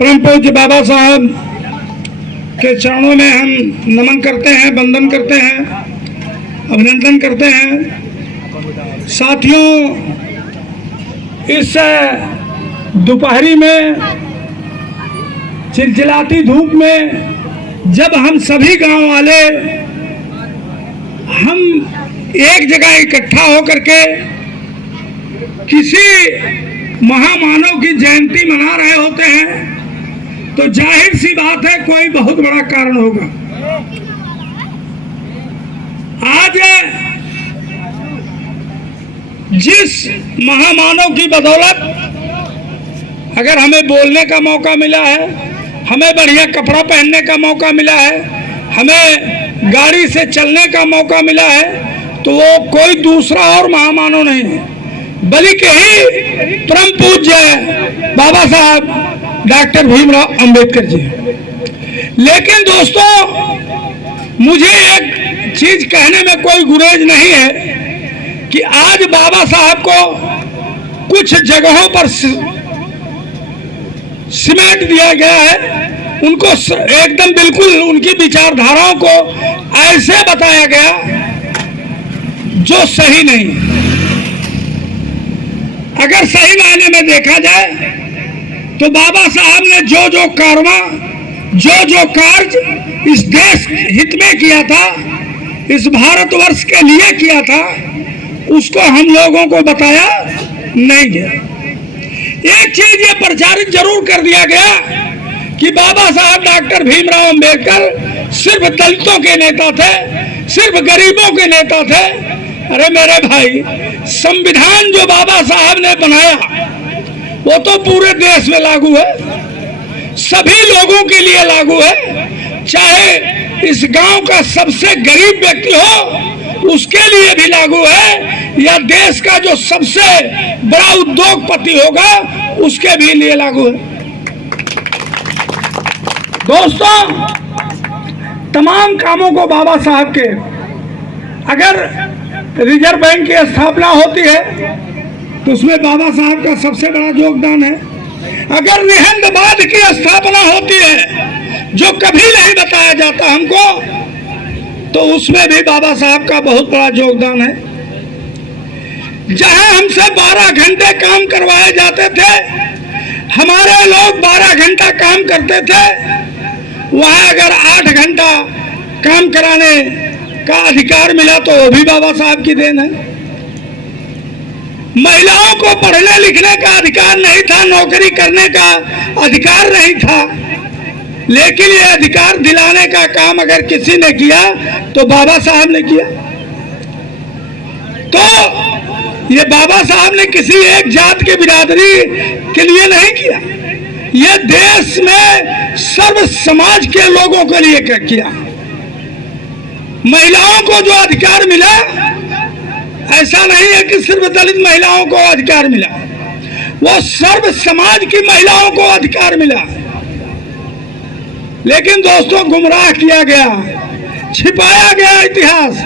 परम पूज्य बाबा साहब के चरणों में हम नमन करते हैं, वंदन करते हैं, अभिनंदन करते हैं। साथियों, इस दोपहरी में चिलचिलाती धूप में जब हम सभी गांव वाले हम एक जगह इकट्ठा होकर के किसी महामानव की जयंती मना रहे होते हैं तो जाहिर सी बात है कोई बहुत बड़ा कारण होगा। आज जिस महामानव की बदौलत अगर हमें बोलने का मौका मिला है, हमें बढ़िया कपड़ा पहनने का मौका मिला है, हमें गाड़ी से चलने का मौका मिला है, तो वो कोई दूसरा और महामानव नहीं है बल्कि ही परम पूज्य बाबा साहब डॉक्टर भीमराव अंबेडकर जी। लेकिन दोस्तों, मुझे एक चीज कहने में कोई गुरेज नहीं है कि आज बाबा साहब को कुछ जगहों पर सिमेट दिया गया है, उनको एकदम बिल्कुल उनकी विचारधाराओं को ऐसे बताया गया जो सही नहीं। अगर सही मायने में देखा जाए तो बाबा साहब ने जो जो कारवा, जो कार्य इस देश हित में किया था, इस भारतवर्ष के लिए किया था, उसको हम लोगों को बताया नहीं गया। एक चीज ये प्रचारित जरूर कर दिया गया कि बाबा साहब डॉक्टर भीमराव अंबेडकर सिर्फ दलितों के नेता थे, सिर्फ गरीबों के नेता थे। अरे मेरे भाई, संविधान जो बाबा साहब ने बनाया वो तो पूरे देश में लागू है, सभी लोगों के लिए लागू है। चाहे इस गांव का सबसे गरीब व्यक्ति हो उसके लिए भी लागू है, या देश का जो सबसे बड़ा उद्योगपति होगा उसके भी लिए लागू है। दोस्तों, तमाम कामों को बाबा साहब के, अगर रिजर्व बैंक की स्थापना होती है तो उसमें बाबा साहब का सबसे बड़ा योगदान है। अगर निहंगवाद की स्थापना होती है जो कभी नहीं बताया जाता हमको, तो उसमें भी बाबा साहब का बहुत बड़ा योगदान है। जहां हमसे 12 घंटे काम करवाए जाते थे, हमारे लोग 12 घंटा काम करते थे, वहां अगर 8 घंटा काम कराने का अधिकार मिला तो वो भी बाबा साहब की देन है। महिलाओं को पढ़ने लिखने का अधिकार नहीं था, नौकरी करने का अधिकार नहीं था, लेकिन ये अधिकार दिलाने का काम अगर किसी ने किया तो बाबा साहब ने किया। तो ये बाबा साहब ने किसी एक जात के बिरादरी के लिए नहीं किया, ये देश में सर्व समाज के लोगों के लिए किया। महिलाओं को जो अधिकार मिला, ऐसा नहीं है कि सिर्फ दलित महिलाओं को अधिकार मिला, वो सर्व समाज की महिलाओं को अधिकार मिला। लेकिन दोस्तों, गुमराह किया गया, छिपाया गया इतिहास,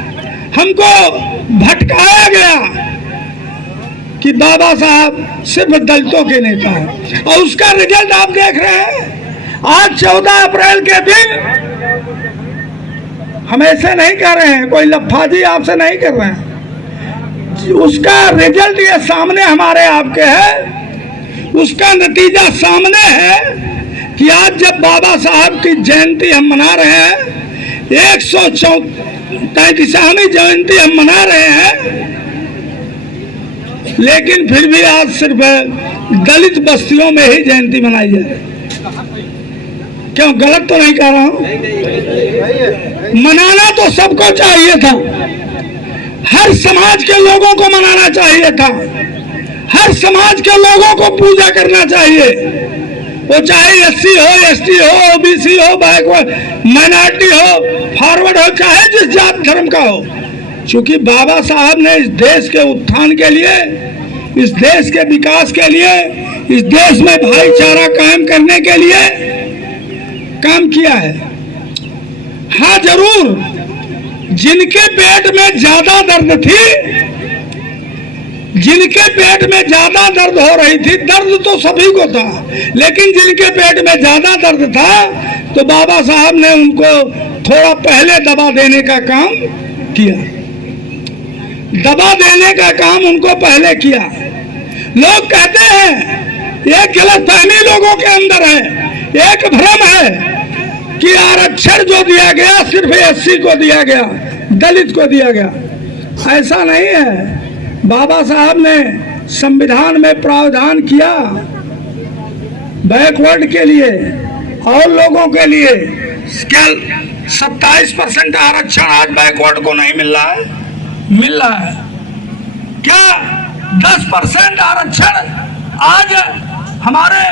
हमको भटकाया गया कि बाबा साहब सिर्फ दलितों के नेता हैं। और उसका रिजल्ट आप देख रहे हैं। आज 14 अप्रैल के दिन हम ऐसे नहीं कर रहे हैं, कोई लफाजी आपसे नहीं कर रहे हैं, उसका रिजल्ट ये सामने हमारे आपके है, उसका नतीजा सामने है कि आज जब बाबा साहब की जयंती हम मना रहे हैं, 134वीं जयंती हम मना रहे हैं, लेकिन फिर भी आज सिर्फ दलित बस्तियों में ही जयंती मनाई जाए। क्यों, गलत तो नहीं कह रहा हूं? मनाना तो सबको चाहिए था, हर समाज के लोगों को मनाना चाहिए था, हर समाज के लोगों को पूजा करना चाहिए, वो चाहे एससी हो, एसटी हो, ओबीसी हो, बैकवर्ड माइनॉरिटी हो, फॉरवर्ड हो, चाहे जिस जात धर्म का हो। क्योंकि बाबा साहब ने इस देश के उत्थान के लिए, इस देश के विकास के लिए, इस देश में भाईचारा कायम करने के लिए काम किया है। हाँ जरूर, जिनके पेट में ज्यादा दर्द थी जिनके पेट में ज्यादा दर्द हो रही थी, दर्द तो सभी को था, लेकिन जिनके पेट में ज्यादा दर्द था तो बाबा साहब ने उनको थोड़ा पहले दवा देने का काम किया। दवा देने का काम उनको पहले किया। लोग कहते हैं, ये गलतफहमी लोगों के अंदर है, एक भ्रम है कि आरक्षण जो दिया गया सिर्फ एससी को दिया गया, दलित को दिया गया। ऐसा नहीं है। बाबा साहब ने संविधान में प्रावधान किया बैकवर्ड के लिए और लोगों के लिए। 27% आरक्षण आज बैकवर्ड को नहीं मिल रहा है, मिल रहा है क्या? 10% आरक्षण आज हमारे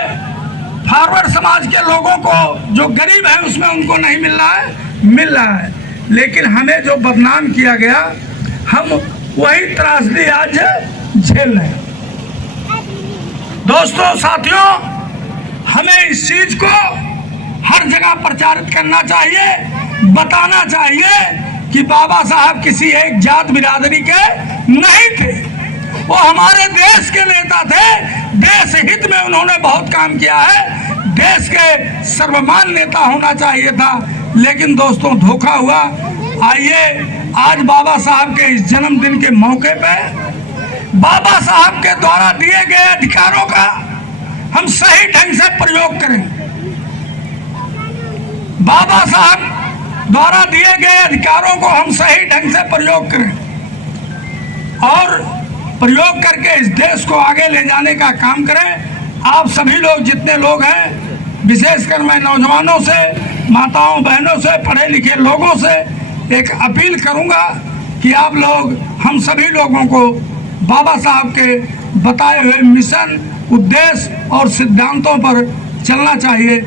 फॉरवर्ड समाज के लोगों को, जो गरीब है, उसमें उनको नहीं मिल रहा है, मिल रहा है। लेकिन हमें जो बदनाम किया गया, हम वही त्रासदी आज झेल रहे हैं। दोस्तों, साथियों, हमें इस चीज को हर जगह प्रचारित करना चाहिए, बताना चाहिए कि बाबा साहब किसी एक जात बिरादरी के नहीं थे। वो हमारे देश के नेता थे। देश हित में उन्होंने बहुत काम किया है। देश के सर्वमान्य नेता होना चाहिए था, लेकिन दोस्तों धोखा हुआ। आइए आज बाबा साहब के इस जन्मदिन के मौके पे बाबा साहब के द्वारा दिए गए अधिकारों का हम सही ढंग से प्रयोग करें। बाबा साहब द्वारा दिए गए अधिकारों को हम सही ढंग से प्रयोग करें और प्रयोग करके इस देश को आगे ले जाने का काम करें। आप सभी लोग, जितने लोग हैं, विशेषकर मैं नौजवानों से, माताओं बहनों से, पढ़े लिखे लोगों से एक अपील करूंगा कि आप लोग, हम सभी लोगों को बाबा साहब के बताए हुए मिशन, उद्देश्य और सिद्धांतों पर चलना चाहिए।